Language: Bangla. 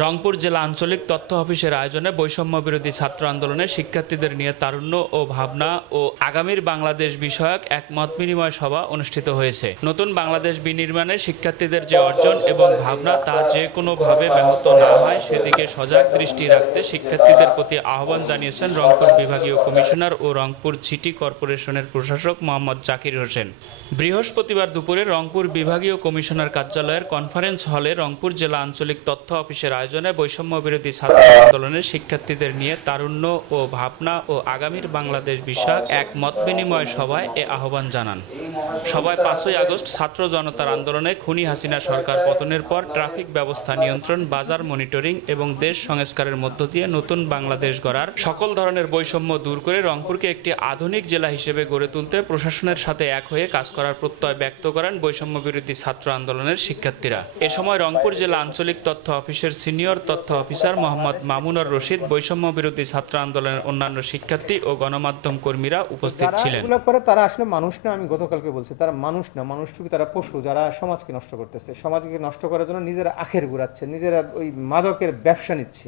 রংপুর জেলা আঞ্চলিক তথ্য অফিসের আয়োজনে বৈষম্য বিরোধী ছাত্র আন্দোলনে শিক্ষার্থীদের নিয়ে তারুণ্য ও ভাবনা ও আগামীর বাংলাদেশ বিষয়ক এক মত বিনিময় সভা অনুষ্ঠিত হয়েছে। নতুন বাংলাদেশ বিনির্মাণে শিক্ষার্থীদের যে অর্জন এবং ভাবনা তা যে কোনোভাবে ব্যাহত না হয়, সেদিকে সজাগ দৃষ্টি রাখতে শিক্ষার্থীদের প্রতি আহ্বান জানিয়েছেন রংপুর বিভাগীয় কমিশনার ও রংপুর সিটি কর্পোরেশনের প্রশাসক মোহাম্মদ জাকির হোসেন। বৃহস্পতিবার দুপুরে রংপুর বিভাগীয় কমিশনার কার্যালয়ের কনফারেন্স হলে রংপুর জেলা আঞ্চলিক তথ্য অফিসের আয়োজনে বৈষম্য বিরোধী ছাত্র আন্দোলনের শিক্ষার্থীদের নিয়ে তারুণ্য ও ভাবনা ও আগামীর বাংলাদেশ বিষয়ক এক মত বিনিময় সভায় এ আহ্বান জানান। সবাই পাঁচই আগস্ট ছাত্র জনতার আন্দোলনে খুনি হাসিনা সরকার পতনের পর ট্রাফিক ব্যবস্থা নিয়ন্ত্রণ, বাজার মনিটরিং এবং দেশ সংস্কারের মধ্য দিয়ে নতুন বাংলাদেশ গড়ার সকল ধরনের বৈষম্য দূর করে রংপুরকে একটি আধুনিক জেলা হিসেবে গড়ে তুলতে প্রশাসনের সাথে এক হয়ে কাজ করার প্রত্যয় ব্যক্ত করেন বৈষম্য বিরোধী ছাত্র আন্দোলনের শিক্ষার্থীরা। এ সময় রংপুর জেলা আঞ্চলিক তথ্য অফিসের সিনিয়র তথ্য অফিসার মোহাম্মদ মামুনুর রশিদ বৈষম্য বিরোধী ছাত্র আন্দোলনের অন্যান্য শিক্ষার্থী ও গণমাধ্যম কর্মীরা উপস্থিত ছিলেন। এগুলো করে তারা আসলে মানুষ না আমি গতকালকে বলছি তারা মানুষ না মানুষটুকু তারা পশু যারা সমাজকে নষ্ট করতেছে। সমাজকে নষ্ট করার জন্য নিজেরা আখের ঘুরাচ্ছে নিজেরা ওই মাদকের ব্যবসা নিচ্ছে।